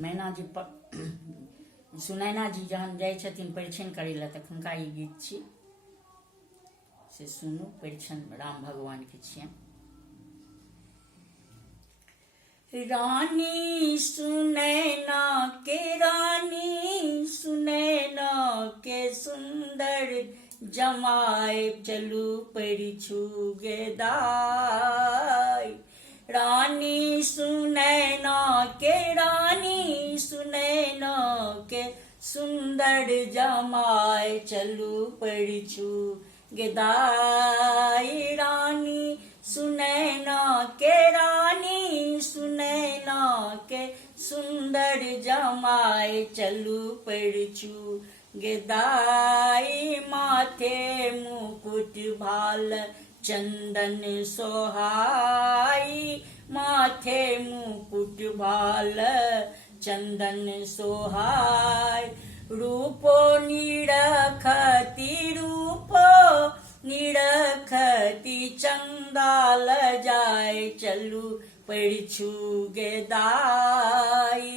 मैना जी सुनैना जी जहन जाइ छथिन परिछन करै लए तखुनका ई गीत छी से सुनू। परिछन राम भगवान के छियनि। रानी सुनैना के रानी सुनैना के सुंदर जमाए चलू परिछु गेदाई। रानी सुनैना के रानी सुनैना के सुंदर जमाए चलू परिछु गेदाई। रानी सुनैना के रानी सुनैना के सुंदर जमाए चलू परिछु गेदाई। माथे मुकुट भाल चंदन सोहाई। माथे मुकुट भाल चंदन सोहाई। रूपो निरखती रूपो निरखती चंगाल जाए चलू परिछु गेदाई।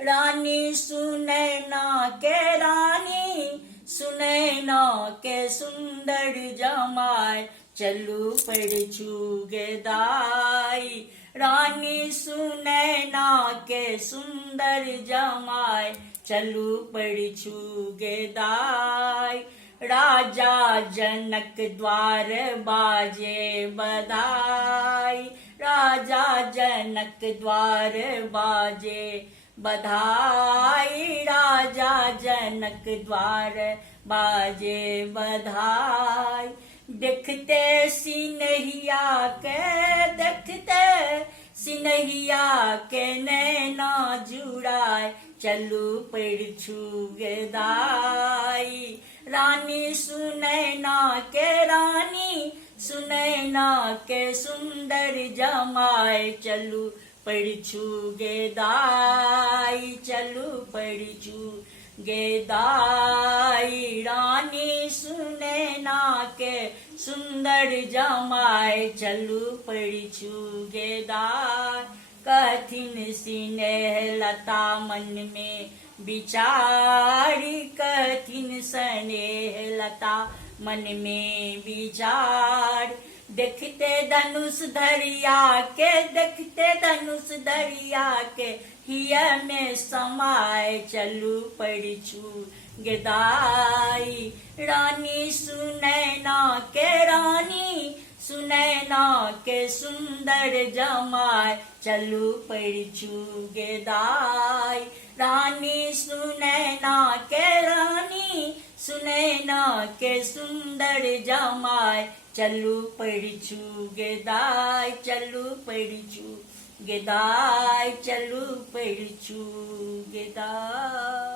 रानी सुनैना के रानी सुनैना के सुंदर जमाए चलू परिछु गेदाई। रानी सुनैना के सुंदर जमाए चलू परिछु गेदाई। राजा जनक द्वार बाजे बधाई। राजा जनक द्वार बाजे बधाई। राजा जनक द्वार बाजे बधाई। देखते सिनहिया के देखते सिनहिया के नैना जुड़ाए चलू परिछु गेदाई। रानी सुनैना के रानी सुनैना के सुंदर जमाए चलू परिछु गेदाई। चलू परिछु गेदाई। रानी सुनैना के सुंदर जमाए चलू परिछु गेदाई। कथिन स्नेह लता मन में विचारी। कथिन स्नेह लता मन में विचार। देखते धनुष धरिया के देखते धनुष धरिया के हिया में समाए चलू परिछु गेदाई। रानी सुनैना के रानी सुनैना के सुंदर जमाए चलू परिछु गेदाई। रानी सुनैना के रानी सुनैना के सुंदर जमाए चलू परिछु गेदाई। चलू परिछु गेदाई। चलू परिछु गेदाई।